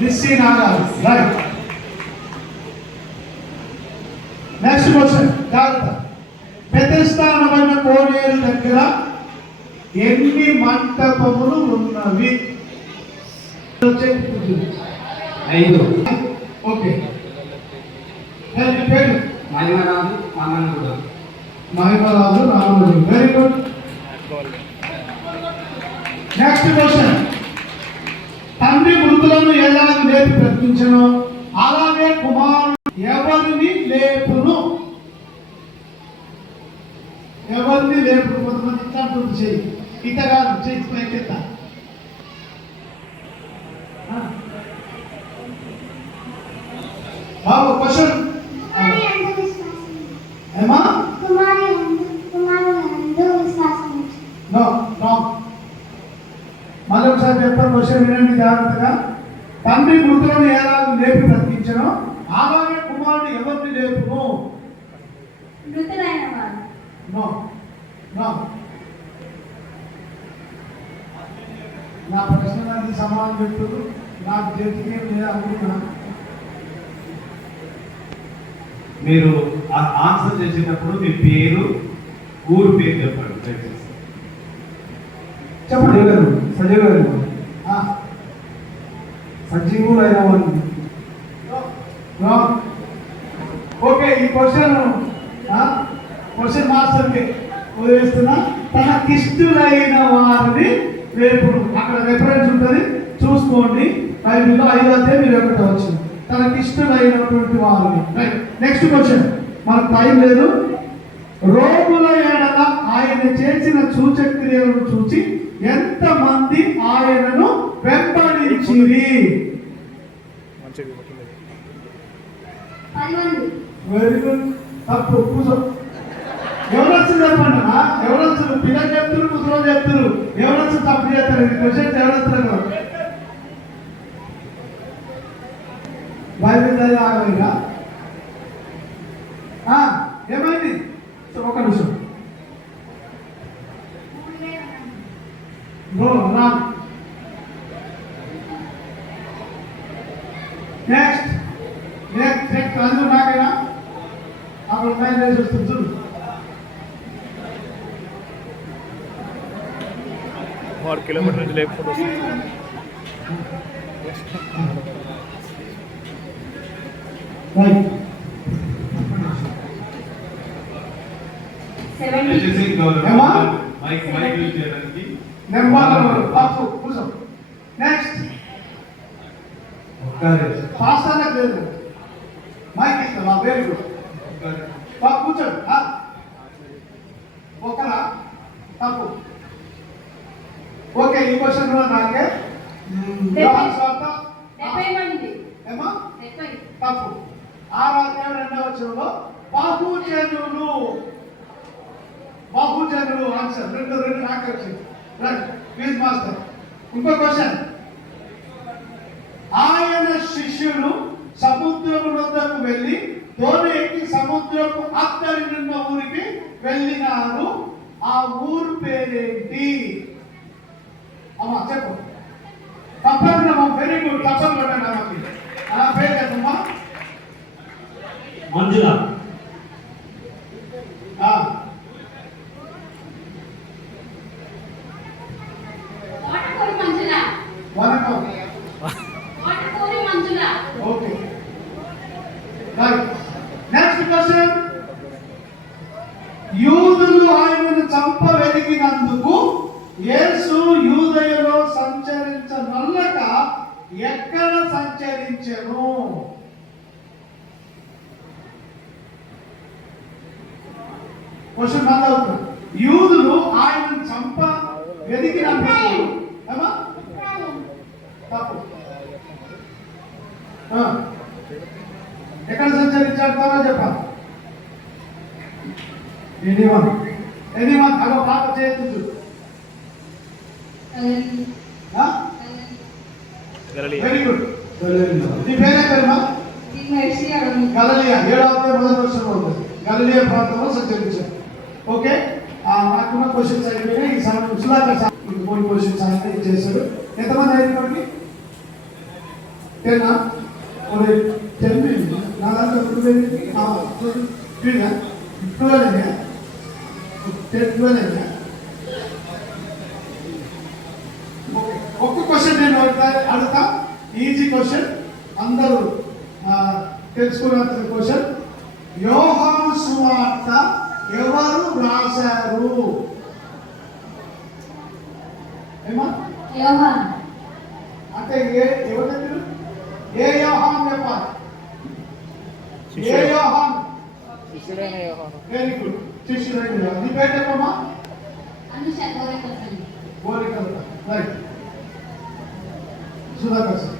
నిస్సి నాగాలి. Right. Next question జాగ్రత్త. Bethesda అనబడిన కోనేరు దగ్గర ఎన్ని మంటపములు ఉన్నవి? 5. ఓకే. పేరు మహిమరాజు రామనుడు. మహిమరాజు రామనుడు. Very good. Next question. తండ్రి మృతులను ఎలాగ లేపి బ్రతికించెనో అలాగే కుమారుడు ఎవరిని లేపును? ఎవరిని లేపును? కొంతమంది ఇట్లా అంటుంది, చెయ్యి ఇట్లా కాదు, చెయ్యి పైకెత్త. బాబు క్వశ్చన్ ఏమా? No no. మళ్ళీ ఒకసారి చెప్తాను, క్వశ్చన్ వినండి జాగ్రత్తగా. తండ్రి మృతులను ఎలాగ లేపి బ్రతికించెనో అలాగే కుమారుడు ఎవరిని లేపును? No no. నా ప్రశ్నకి సమాధానం చెప్తున్నారు. నాకు చేతికి లేదా అనుకుంటున్నా. మీరు ఆన్సర్ చేసేటప్పుడు మీ పేరు, ఊరు పేరు చెప్పండి. చెప్పండి. సజీవ సజీవులైన వాళ్ళు. ఓకే. ఈ క్వశ్చన్ మాస్టర్కి వదిలేస్తున్నా. తనకిష్టులైన వారిని రేపుడు. అక్కడ రెఫరెన్స్ ఉంటుంది, చూసుకోండి. బైబిల్లో 5వ అధ్యాయం 21వ వచనం. తనకిష్టులైనటువంటి వారిని. నెక్స్ట్ క్వశ్చన్, మనకు టైం లేదు. రోగుల ఎడల ఆయన చేసిన సూచక్రియలను చూచి ఎంతమంది ఆయనను వెంబడించిరి? Very good. తప్పు. కూర్చో. ఎవరొచ్చు చెప్పండి. ఎవరొచ్చు? పిల్లలు చెప్తున్నారు, ముసలు చెప్తున్నారు. ఎవరొచ్చు తప్పు చేస్తారు? ఇది క్వశ్చన్స్ ఎవరొస్తారు? బైబిల్ ఆగలేదా? ఏమైంది? ఒక నిమిషం. నెక్స్ట్ నెక్స్ట్ నెక్స్ట్ అందుకు నాకైనా అప్పుడు మైండ్ వేసి వస్తుంది చూడు. కిలోమీటర్ నుంచి లేకపోతే నెక్స్ట్ పాస్టర్ నాకు లేదు, మైక్ ఇస్తా. Very good. కూర్చోండి. ఒకరా తప్పు. ఓకే. ఈ క్వశ్చన్ నాకే ఏమా తప్పు. 6వ అధ్యాయం 2వ వచనంలో బహుజనులు ఆన్సర్. రెండు నాకు వచ్చింది. రైట్. Please master. ఇంకో క్వశ్చన్. ఆయన శిష్యులు సముద్రము వద్దకు వెళ్ళి దోణి ఎక్కి సముద్రపు అత్తడి నిన్న ఊరికి వెళ్ళినారు. ఆ ఊరు పేరేంటి? అమ్మా చెప్పు. తప్పకుండా. Very good. తప్పకుండా. పేరు చెప్పమ్మా. మంజుల. ఓకే. రైట్. Next question. యూదులు ఆయనను చంప వెలిగినందుకు యేసు యూదయలో సంచరించనల్లక ఎక్కడ సంచరించెను? క్వశ్చన్ మళ్ళీ అవుతుంది. యూదులు ఆయనను చంప వెలిగినందుకు తప్పు. ఎక్కడ సంచరించాడు చెప్పాలి. ఎనీవన్ అదో పాప చేయొచ్చు. Very good. నీ పేరే పేరుమా? గలిలయ. 7వ అధ్యాయం 1వ వచనంలో ఉంటుంది. గలిలయ ప్రాంతంలో సంచరించాడు. ఓకే. నాకున్న క్వశ్చన్స్ అయిపోయినాయి. ఈ సమయం సుధాకర్ సార్ కొన్ని క్వశ్చన్స్ ఆయన చేశాడు. ఎంతమంది అయినప్పటికీ టెన్నా ஒரு 10 మినిట్ నా దాంట్లో 12 ఒక్క క్వశ్చన్ నేను అడుగుతా ఈజీ క్వశ్చన్ అందరూ తెలుసుకున్నంత క్వశ్చన్ యోహాను సువార్త ఎవరు రాశారు ఏమా యోహాన్ అంటే ఎవరు చెప్పారు ఏ యోహాన్ చెప్పాలి ఏ యోహాన్ శిష్యుడైన యోహాను. వెరీ గుడ్ శిష్యుడైన యోహాన్ నీ పేరు చెప్పమ్మా అనుష గోరెకల్పల్లి గోరికల్ రైట్ సుధాకర్ సార్